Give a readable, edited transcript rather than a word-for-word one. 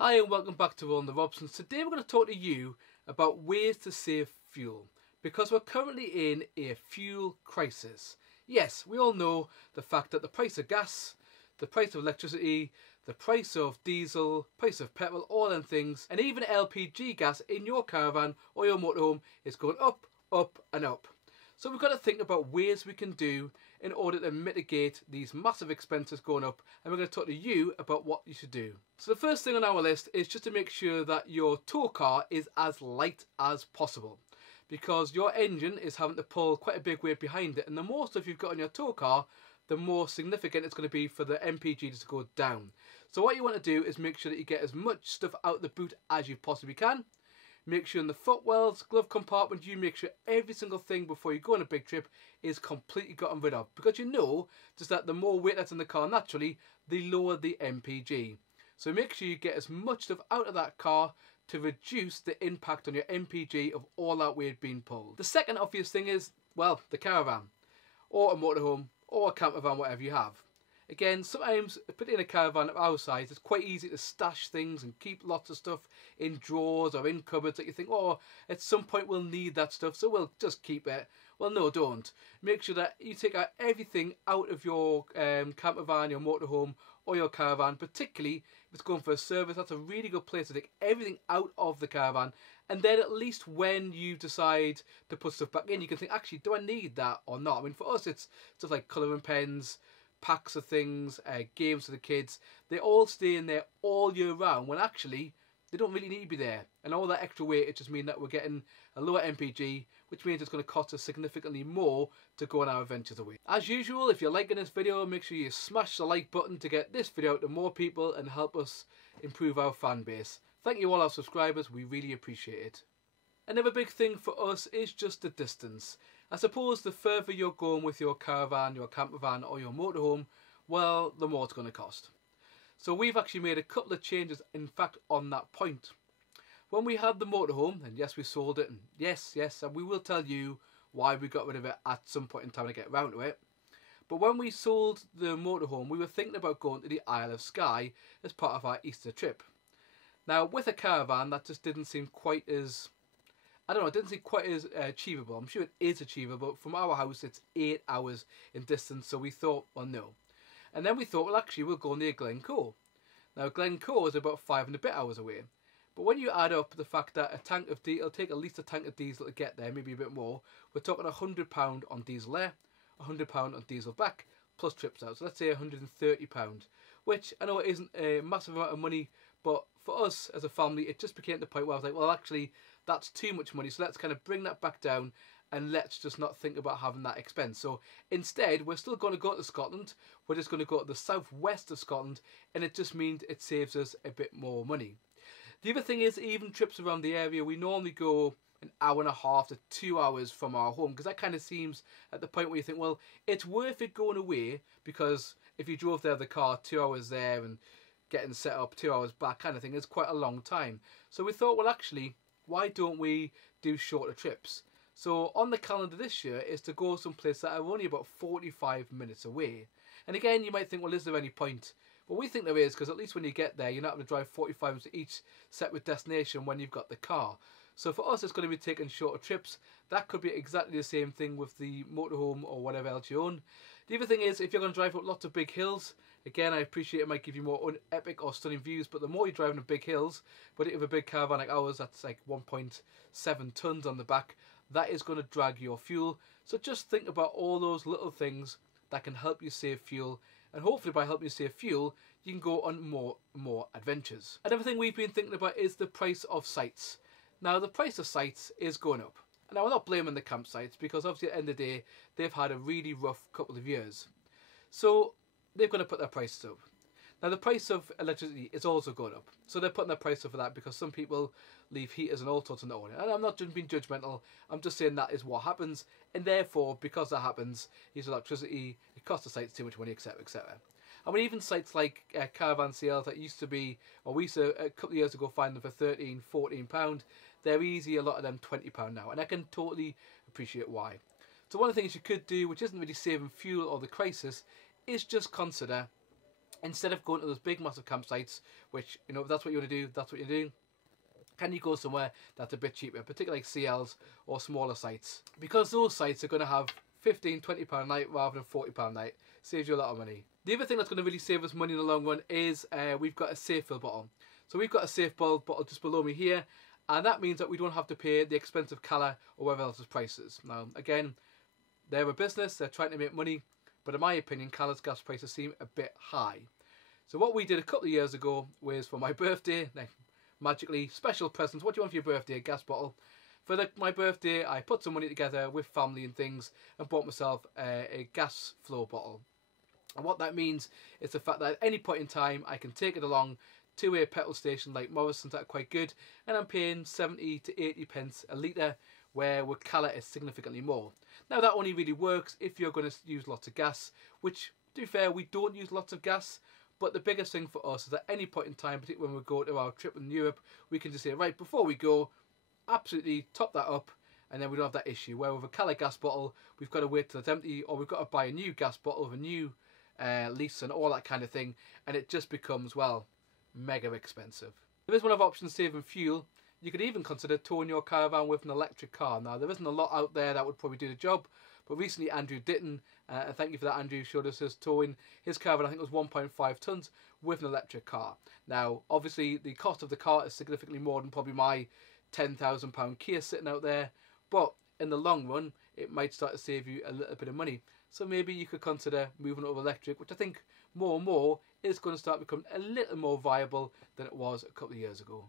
Hi and welcome back to Rolling the Robsons. Today we're going to talk to you about ways to save fuel because we're currently in a fuel crisis. Yes, we all know the fact that the price of gas, the price of electricity, the price of diesel, price of petrol, all them things, and even LPG gas in your caravan or your motorhome is going up, up and up. So we've got to think about ways we can do in order to mitigate these massive expenses going up, and we're going to talk to you about what you should do. So the first thing on our list is just to make sure that your tow car is as light as possible, because your engine is having to pull quite a big weight behind it, and the more stuff you've got on your tow car, the more significant it's going to be for the MPG to go down. So what you want to do is make sure that you get as much stuff out the boot as you possibly can. Make sure in the footwells, glove compartment, you make sure every single thing before you go on a big trip is completely gotten rid of. Because you know just that the more weight that's in the car naturally, the lower the MPG. So make sure you get as much stuff out of that car to reduce the impact on your MPG of all that weight being pulled. The second obvious thing is, well, the caravan, or a motorhome, or a camper van, whatever you have. Again, sometimes, particularly in a caravan of our size, it's quite easy to stash things and keep lots of stuff in drawers or in cupboards that you think, oh, at some point we'll need that stuff, so we'll just keep it. Well, no, don't. Make sure that you take out everything out of your camper van, your motorhome, or your caravan, particularly if it's going for a service. That's a really good place to take everything out of the caravan, and then at least when you decide to put stuff back in, you can think, actually, do I need that or not? I mean, for us, it's stuff like colouring pens, packs of things, games for the kids. They all stay in there all year round when actually they don't really need to be there. And all that extra weight, it just means that we're getting a lower MPG, which means it's going to cost us significantly more to go on our adventures away. As usual, if you're liking this video, make sure you smash the like button to get this video out to more people and help us improve our fan base. Thank you all our subscribers, we really appreciate it. Another big thing for us is just the distance. I suppose the further you're going with your caravan, your camper van or your motorhome, well, the more it's going to cost. So we've actually made a couple of changes, in fact, on that point. When we had the motorhome, and yes, we sold it, and yes, and we will tell you why we got rid of it at some point in time to get around to it. But when we sold the motorhome, we were thinking about going to the Isle of Skye as part of our Easter trip. Now, with a caravan, that just didn't seem quite as... I don't know, it didn't seem quite as achievable. I'm sure it is achievable. From our house, it's 8 hours in distance, so we thought, well, no. And then we thought, well, actually, we'll go near Glencoe. Now, Glencoe is about 5 and a bit hours away. But when you add up the fact that a tank of diesel, it'll take at least a tank of diesel to get there, maybe a bit more, we're talking £100 on diesel there, £100 on diesel back, plus trips out. So let's say £130, which I know it isn't a massive amount of money, but for us as a family, it just became to the point where I was like, well, actually, that's too much money, so let's kind of bring that back down and let's just not think about having that expense. So instead, we're still going to go to Scotland. We're just going to go to the southwest of Scotland, and it just means it saves us a bit more money. The other thing is, even trips around the area, we normally go an hour and a half to 2 hours from our home, because that kind of seems at the point where you think, well, it's worth it going away, because if you drove there the car 2 hours there and getting set up 2 hours back kind of thing is quite a long time. So we thought, well, actually, why don't we do shorter trips? So on the calendar this year is to go someplace that are only about 45 minutes away. And again, you might think, well, is there any point? Well, we think there is, because at least when you get there, you're not going to drive 45 minutes to each separate destination when you've got the car. So for us, it's going to be taking shorter trips. That could be exactly the same thing with the motorhome or whatever else you own. The other thing is, if you're going to drive up lots of big hills, again, I appreciate it might give you more epic or stunning views, but the more you're driving on big hills, but if you have a big caravan like ours, that's like 1.7 tons on the back, that is going to drag your fuel. So just think about all those little things that can help you save fuel, and hopefully by helping you save fuel, you can go on more adventures. Another thing we've been thinking about is the price of sites. Now, the price of sites is going up. Now, we're not blaming the campsites, because obviously at the end of the day, they've had a really rough couple of years. So they're going to put their prices up. Now, the price of electricity is also going up. So they're putting their price up for that, because some people leave heaters and all sorts in the order. And I'm not just being judgmental, I'm just saying that is what happens. And therefore, because that happens, use electricity, it costs the sites too much money, etc, etc. I mean, even sites like caravan sales that used to be, or we used to a couple of years ago find them for £13, £14, they're easy, a lot of them £20 now. And I can totally appreciate why. So one of the things you could do, which isn't really saving fuel or the crisis, is just consider instead of going to those big massive campsites, which, you know, if that's what you want to do, that's what you do. Can you go somewhere that's a bit cheaper, particularly like CLs or smaller sites? Because those sites are going to have £15, £20 a night rather than £40 a night. Saves you a lot of money. The other thing that's going to really save us money in the long run is we've got a safe fill bottle. So we've got a safe bottle just below me here, and that means that we don't have to pay the expensive Cala or whatever else's prices. Now, again, they're a business, they're trying to make money, but in my opinion, Cala's gas prices seem a bit high. So what we did a couple of years ago was, for my birthday, like, magically, special presents. What do you want for your birthday? A gas bottle. For my birthday, I put some money together with family and things and bought myself a gas flow bottle. And what that means is the fact that at any point in time, I can take it along to a petrol station like Morrison's that are quite good, and I'm paying 70 to 80 pence a litre, where with Cala it's significantly more. Now that only really works if you're going to use lots of gas, which, to be fair, we don't use lots of gas. But the biggest thing for us is at any point in time, particularly when we go to our trip in Europe, we can just say, right, before we go, absolutely top that up, and then we don't have that issue. Where with a Cala gas bottle, we've got to wait till it's empty, or we've got to buy a new gas bottle with a new lease and all that kind of thing, and it just becomes, well, mega expensive. There is one of options saving fuel. You could even consider towing your caravan with an electric car. Now, there isn't a lot out there that would probably do the job, but recently Andrew Ditton, and thank you for that, Andrew, showed us his towing his caravan. I think it was 1.5 tonnes with an electric car. Now, obviously, the cost of the car is significantly more than probably my £10,000 Kia sitting out there, but in the long run, it might start to save you a little bit of money. So maybe you could consider moving over electric, which I think more and more is going to start becoming a little more viable than it was a couple of years ago.